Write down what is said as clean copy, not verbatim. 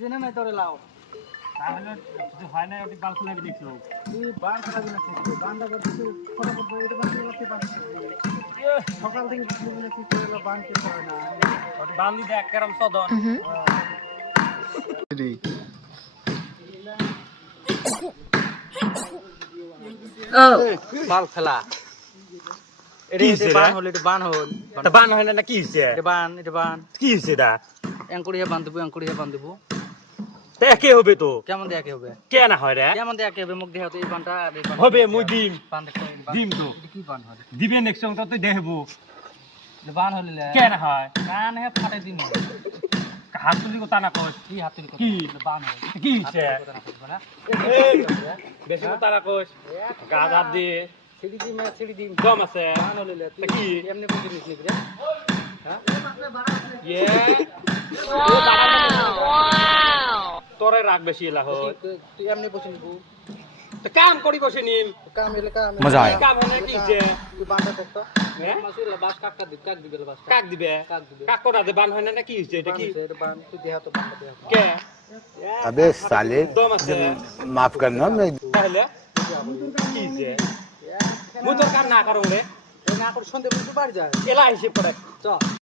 জেনে নাই তোরে লাও তাহলে কিছু হয় না ওটি বাল খুলে দেখছো তুই বান খাবি না কিছু বানটা করতে ফটাফট এটা বান করতে পারছিস সকাল থেকে বুঝলি না কি করে বান করতে হয় না ওটি বাল দিতে এক কেরাম সদন বাল ফেলা কি হইছে রে? এটা বান হল তা বান হয় না কি হইছে এটা বান কি হইছে দা অ্যাঙ্কুরিয়া বান দেবো তা একে হবে তো কেমন দেখে হবে কে না হয় রে কেমন দেখে হবে মুখ দেখাও তো এই বানটা আর এই বানটা হবে মুই দিম বান দেখো দিম তো এটা কি বান হবে দিবে নেক্সট সঙ্গ তো তুই দেখবো এটা বান হলে কে না হয় কান হে ফাটে দিন হাত তুলি কথা না কস কি হাতের কথা কি? এটা বান হবে কি হইছে কথা না বলবো না এই, বেশি কথা না কস গাছ হাত দিয়ে ছিড়ি দিন দম আছে বান হলে তুই কি? এমনি বুঝি নিস নাকি রে হ্যাঁ ইয়ে তোরে রাগ বেশি এলা হয় তুই এমনি বসে নিবু তো কাম করি বসে নিম কাম এলে কাম মজা আয়া। কাম হলে কি হইছে তুই বানটা করতো হ্যাঁ? মাসুল বাস কাক দিবে বাস কাক দিবে কাক দিবে কাক কোটা দে বান হয় না কি হইছে এটা কি এটা বান তুই দেহা তো বানটা দেহা কে अबे साले দম আছে माफ करना मैं তাহলে কি হইছে মুই তোর কাম না করো রে না করে সন্ধে বাড়ি যায় এলা হিসেব করে চ